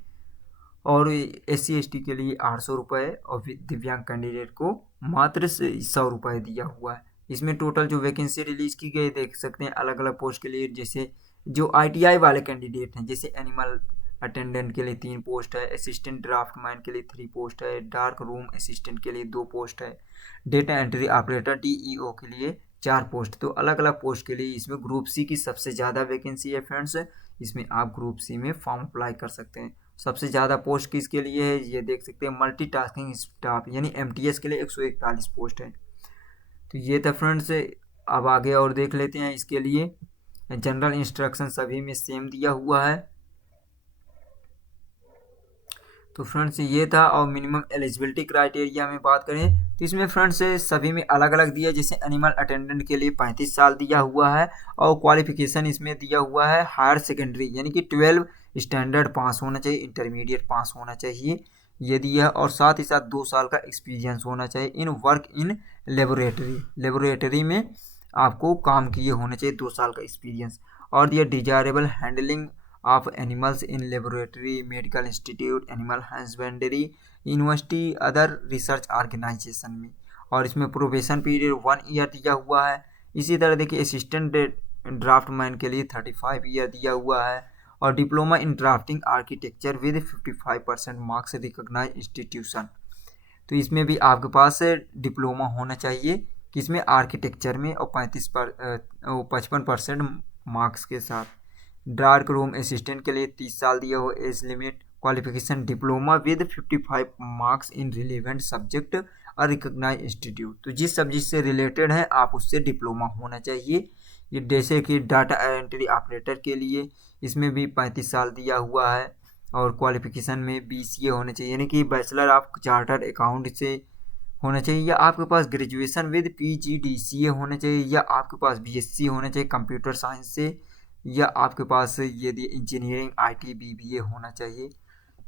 और SC ST के लिए 800 रुपये, और दिव्यांग कैंडिडेट को मात्र 100 रुपये दिया हुआ है। इसमें टोटल जो वैकेंसी रिलीज की गई देख सकते हैं अलग अलग पोस्ट के लिए, जैसे जो ITI वाले कैंडिडेट हैं, जैसे एनिमल अटेंडेंट के लिए 3 पोस्ट है, असिस्टेंट ड्राफ्टमैन के लिए 3 पोस्ट है, डार्क रूम असिस्टेंट के लिए 2 पोस्ट है, डेटा एंट्री ऑपरेटर DEO के लिए 4 पोस्ट। तो अलग अलग पोस्ट के लिए इसमें ग्रुप सी की सबसे ज़्यादा वैकेंसी है फ्रेंड्स, इसमें आप ग्रुप सी में फॉर्म अप्लाई कर सकते हैं। सबसे ज़्यादा पोस्ट किसके लिए है ये देख सकते हैं, मल्टीटास्किंग स्टाफ यानी MTS के लिए 141 पोस्ट है। तो ये था फ्रेंड्स, अब आगे और देख लेते हैं। इसके लिए जनरल इंस्ट्रक्शन सभी में सेम दिया हुआ है। तो फ्रेंड्स ये था। और मिनिमम एलिजिबिलिटी क्राइटेरिया में बात करें तो इसमें फ्रेंड्स सभी में अलग अलग दिया, जैसे एनिमल अटेंडेंट के लिए 35 साल दिया हुआ है, और क्वालिफिकेशन इसमें दिया हुआ है हायर सेकेंडरी यानी कि 12 स्टैंडर्ड पास होना चाहिए, इंटरमीडिएट पास होना चाहिए ये दिया, और साथ ही साथ 2 साल का एक्सपीरियंस होना चाहिए इन वर्क इन लेबोरेटरी में आपको काम किए होना चाहिए 2 साल का एक्सपीरियंस। और दिया desirable handling of animals in laboratory, medical institute, animal husbandry, university, other research organization में। और इसमें प्रोबेशन पीरियड 1 ईयर दिया हुआ है। इसी तरह देखिए असिस्टेंट ड्राफ्टमैन के लिए 35 ईयर दिया हुआ है। और diploma in drafting architecture with 55% marks recognize institution. तो इसमें भी आपके पास डिप्लोमा होना चाहिए किसमें, आर्किटेक्चर में, और 55% मार्क्स के साथ। डार्क रूम असिस्टेंट के लिए 30 साल दिया हो age limit, qualification diploma with 55 marks in relevant subject और रिकॉग्नाइज इंस्टीट्यूट। तो जिस सब्जेक्ट से रिलेटेड है आप उससे डिप्लोमा होना चाहिए। ये जैसे कि डाटा एंट्री ऑपरेटर के लिए इसमें भी 35 साल दिया हुआ है, और क्वालिफिकेशन में BCA होना चाहिए यानी कि बैचलर ऑफ चार्टर्ड अकाउंट से होना चाहिए, या आपके पास ग्रेजुएशन विद PG DCA होना चाहिए, या आपके पास BSc होना चाहिए कंप्यूटर साइंस से, या आपके पास यदि इंजीनियरिंग IT BBA होना चाहिए,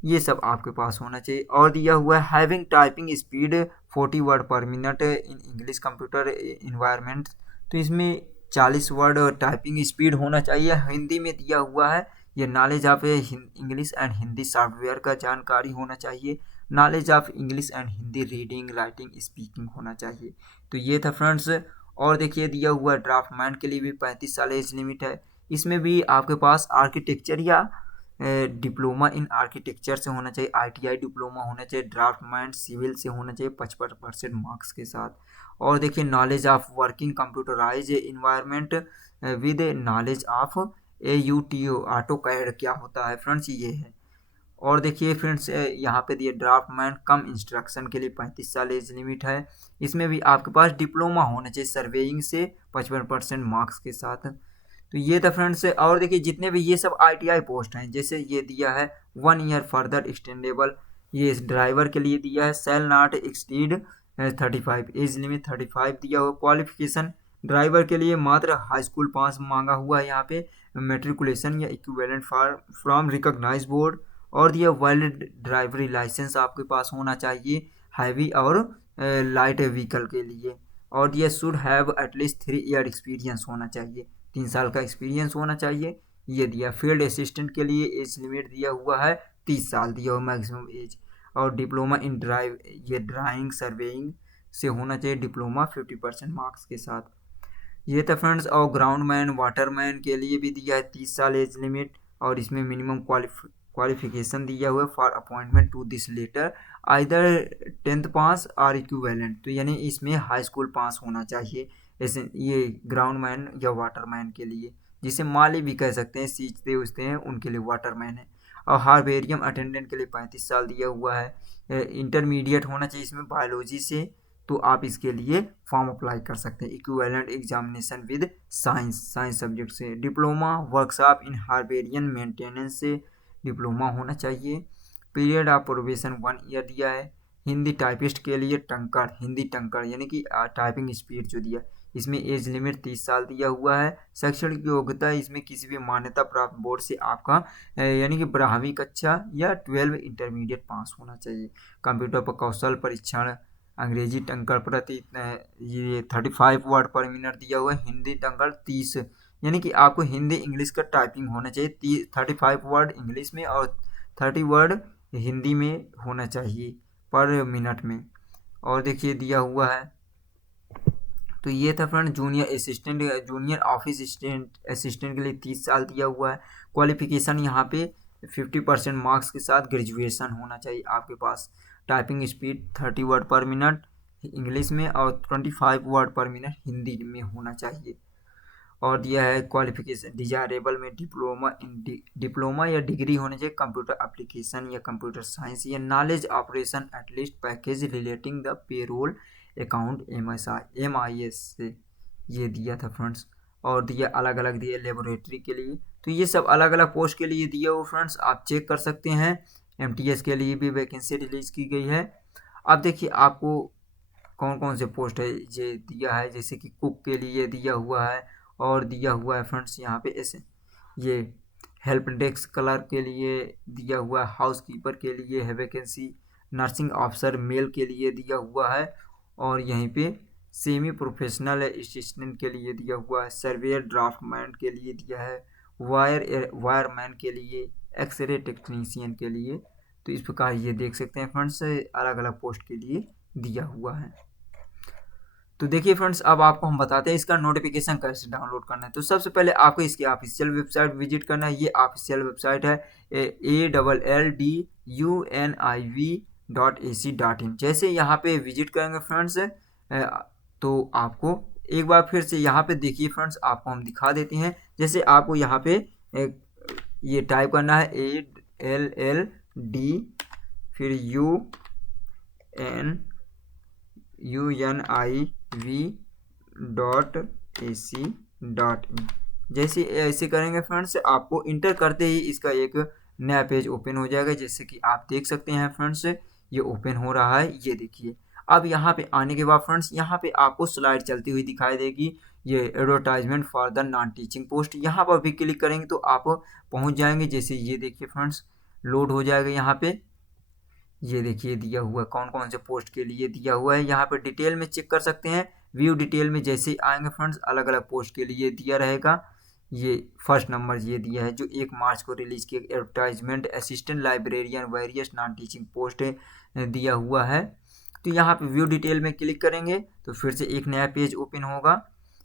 ये सब आपके पास होना चाहिए। और दिया हुआ है having typing speed 40 word per minute in English computer environment. तो इसमें 40 वर्ड टाइपिंग स्पीड होना चाहिए। हिंदी में दिया हुआ है ये knowledge of English and Hindi software का जानकारी होना चाहिए। Knowledge of English and Hindi reading writing speaking होना चाहिए। तो ये था फ्रेंड्स। और देखिए दिया हुआ ड्राफ्टमैन के लिए भी 35 साल एज लिमिट है। इसमें भी आपके पास आर्किटेक्चर या डिप्लोमा इन आर्किटेक्चर से होना चाहिए, ITI डिप्लोमा होना चाहिए, ड्राफ्टमैन सिविल से होना चाहिए 55% मार्क्स के साथ। और देखिए knowledge of working computerize environment with knowledge of AUTO auto CAD क्या होता है फ्रेंड्स ये है। और देखिए फ्रेंड्स यहाँ पे दिए ड्राफ्टमैन कम इंस्ट्रक्शन के लिए 35 साल एज लिमिट है। इसमें भी आपके पास डिप्लोमा होना चाहिए सर्वेइंग से 55% मार्क्स के साथ। तो ये था फ्रेंड्स। और देखिए जितने भी ये सब ITI पोस्ट हैं, जैसे ये दिया है 1 ईयर फर्दर एक्सटेंडेबल, ये इस ड्राइवर के लिए दिया है सेल नॉट एक्सटीड 35 एज लिमिट 35 दिया हुआ। क्वालिफिकेशन ड्राइवर के लिए मात्र हाई स्कूल पास मांगा हुआ है यहाँ पे, मेट्रिकुलेशन या इक्विवेलेंट फ्रॉम रिकॉग्नाइज बोर्ड। और दिया वैलिड ड्राइवरी लाइसेंस आपके पास होना चाहिए हैवी और लाइट व्हीकल के लिए। और दिया should have at least 3 year experience होना चाहिए, 3 साल का एक्सपीरियंस होना चाहिए। ये दिया फील्ड असिस्टेंट के लिए एज लिमिट दिया हुआ है 30 साल दिया हुआ मैक्सिमम एज। और डिप्लोमा इन ड्राइंग सर्वेइंग से होना चाहिए डिप्लोमा 50% मार्क्स के साथ। ये था फ्रेंड्स। और ग्राउंडमैन वाटरमैन के लिए भी दिया है 30 साल एज लिमिट। और इसमें मिनिमम क्वालिफिकेशन दिया हुआ है for appointment to this letter either 10th pass और इक्विवेलेंट, तो यानी इसमें हाई स्कूल पास होना चाहिए। ऐसे ये ग्राउंडमैन या वाटरमैन के लिए, जिसे माली भी कह सकते हैं, सींचते उचते हैं उनके लिए वाटरमैन है। और हार्बेरियम अटेंडेंट के लिए 35 साल दिया हुआ है। इंटरमीडिएट होना चाहिए इसमें बायोलॉजी से, तो आप इसके लिए फॉर्म अप्लाई कर सकते हैं। Equivalent examination with science subject से। डिप्लोमा वर्कशॉप इन हार्बेरियन मेंटेनेंस से डिप्लोमा होना चाहिए। पीरियड ऑफ प्रोबेशन 1 ईयर दिया है। हिंदी टाइपिस्ट के लिए टंकर, हिंदी टंकर यानी कि टाइपिंग स्पीड जो दिया, इसमें एज लिमिट 30 साल दिया हुआ है। शैक्षणिक योग्यता इसमें किसी भी मान्यता प्राप्त बोर्ड से आपका यानी कि 12वीं कक्षा या 12 इंटरमीडिएट पास होना चाहिए। कंप्यूटर पर कौशल परीक्षण, अंग्रेजी टंकर प्रति ये 35 वर्ड पर मिनट दिया हुआ है। हिंदी टंकर 30 यानी कि आपको हिंदी इंग्लिश का टाइपिंग होना चाहिए 35 वर्ड इंग्लिश में और 30 वर्ड हिंदी में होना चाहिए पर मिनट में। और देखिए दिया हुआ है। तो ये था friend junior assistant, junior office assistant के लिए 30 साल दिया हुआ है। क्वालिफिकेशन यहाँ पे 50% मार्क्स के साथ ग्रेजुएशन होना चाहिए आपके पास। Typing speed 30 word per minute English में और 25 वर्ड पर मिनट हिंदी में होना चाहिए। और दिया है क्वालिफिकेशन डिजायरेबल में डिप्लोमा या डिग्री होनी चाहिए कंप्यूटर एप्लीकेशन या कंप्यूटर साइंस या knowledge operation at least package relating the payroll account MIS से, ये दिया था फ्रेंड्स। और दिया अलग अलग दिया लेबोरेटरी के लिए। तो ये सब अलग अलग पोस्ट के लिए दिया हो फ्रेंड्स, आप चेक कर सकते हैं। MTS के लिए भी वैकेंसी रिलीज की गई है। अब देखिए आपको कौन कौन से पोस्ट है ये दिया है, जैसे कि कुक के लिए दिया हुआ है। और दिया हुआ है फ्रेंड्स यहाँ पे ऐसे ये हेल्प डेस्क क्लर्क के लिए दिया हुआ है, हाउस कीपर के लिए है वैकेंसी, नर्सिंग ऑफिसर मेल के लिए दिया हुआ है। और यहीं पे सेमी प्रोफेशनल असिस्टेंट के लिए दिया हुआ है, सर्वेयर ड्राफ्टमैन के लिए दिया है, वायरमैन के लिए, एक्सरे टेक्नीशियन के लिए। तो इस प्रकार ये देख सकते हैं फ्रेंड्स अलग अलग पोस्ट के लिए दिया हुआ है। तो देखिए फ्रेंड्स अब आपको हम बताते हैं इसका नोटिफिकेशन कैसे डाउनलोड करना है। तो सबसे पहले आपको इसकी ऑफिशियल वेबसाइट विजिट करना है। ये ऑफिशियल वेबसाइट है ALLDUNIV.AC.in। जैसे यहाँ पे विजिट करेंगे फ्रेंड्स तो आपको एक बार फिर से यहाँ पे देखिए फ्रेंड्स आपको हम दिखा देते हैं। जैसे आपको यहाँ पे ये टाइप करना है ALLD फिर UNIV.AC.in। जैसे ऐसे करेंगे फ्रेंड्स आपको इंटर करते ही इसका एक नया पेज ओपन हो जाएगा, जैसे कि आप देख सकते हैं फ्रेंड्स ये ओपन हो रहा है। ये देखिए अब यहाँ पे आने के बाद फ्रेंड्स यहाँ पे आपको स्लाइड चलती हुई दिखाई देगी, ये advertisement for the non teaching post. यहाँ पर भी क्लिक करेंगे तो आप पहुँच जाएंगे। जैसे ये देखिए फ्रेंड्स लोड हो जाएगा यहाँ पे, ये देखिए दिया हुआ कौन कौन से पोस्ट के लिए दिया हुआ है। यहाँ पे डिटेल में चेक कर सकते हैं। व्यू डिटेल में जैसे ही आएंगे फ्रेंड्स, अलग अलग पोस्ट के लिए दिया रहेगा। ये फर्स्ट नंबर ये दिया है जो 1 मार्च को रिलीज किया, advertisement assistant librarian various non teaching post दिया हुआ है। तो यहाँ पे व्यू डिटेल में क्लिक करेंगे तो फिर से एक नया पेज ओपन होगा।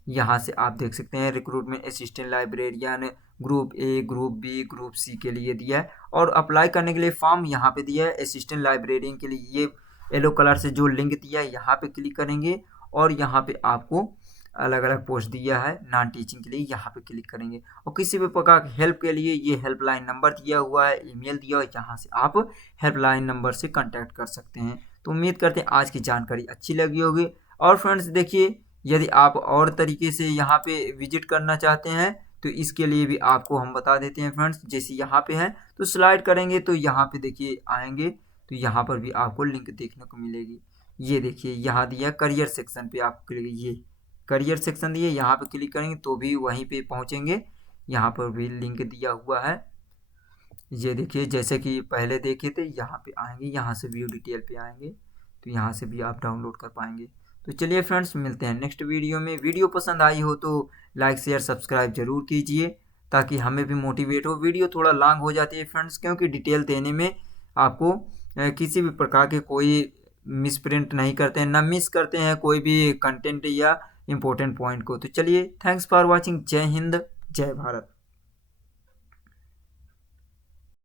यहाँ से आप देख सकते हैं recruitment assistant librarian group A, group B, group C के लिए दिया है। और अप्लाई करने के लिए फॉर्म यहाँ पे दिया है असिस्टेंट लाइब्रेरियन के लिए। ये येलो कलर से जो लिंक दिया है यहाँ पे क्लिक करेंगे और यहाँ पे आपको अलग अलग पोस्ट दिया है नॉन टीचिंग के लिए, यहाँ पे क्लिक करेंगे। और किसी भी प्रकार की हेल्प के लिए ये हेल्पलाइन नंबर दिया हुआ है, ईमेल दिया हुआ है, यहाँ से आप हेल्पलाइन नंबर से कांटेक्ट कर सकते हैं। तो उम्मीद करते हैं आज की जानकारी अच्छी लगी होगी। और फ्रेंड्स देखिए, यदि आप और तरीके से यहाँ पे विजिट करना चाहते हैं तो इसके लिए भी आपको हम बता देते हैं फ्रेंड्स। जैसे यहाँ पे है तो स्लाइड करेंगे तो यहाँ पे देखिए आएंगे तो यहाँ पर भी आपको लिंक देखने को मिलेगी। ये देखिए यहाँ दिया करियर सेक्शन पे आप क्लिक, ये करियर सेक्शन दिए, यहाँ पे क्लिक करेंगे तो भी वहीं पे पहुँचेंगे। यहाँ पर भी लिंक दिया हुआ है। ये देखिए जैसे कि पहले देखे थे, यहाँ पे आएंगे, यहाँ से व्यू डिटेल पे आएंगे तो यहाँ से भी आप डाउनलोड कर पाएंगे। तो चलिए फ्रेंड्स, मिलते हैं नेक्स्ट वीडियो में। वीडियो पसंद आई हो तो लाइक शेयर सब्सक्राइब जरूर कीजिए ताकि हमें भी मोटिवेट हो। वीडियो थोड़ा लॉन्ग हो जाती है फ्रेंड्स क्योंकि डिटेल देने में आपको किसी भी प्रकार के कोई मिस प्रिंट नहीं करते हैं, ना मिस करते हैं कोई भी कंटेंट या इम्पोर्टेंट पॉइंट को। तो चलिए, थैंक्स फॉर वॉचिंग। जय हिंद, जय भारत।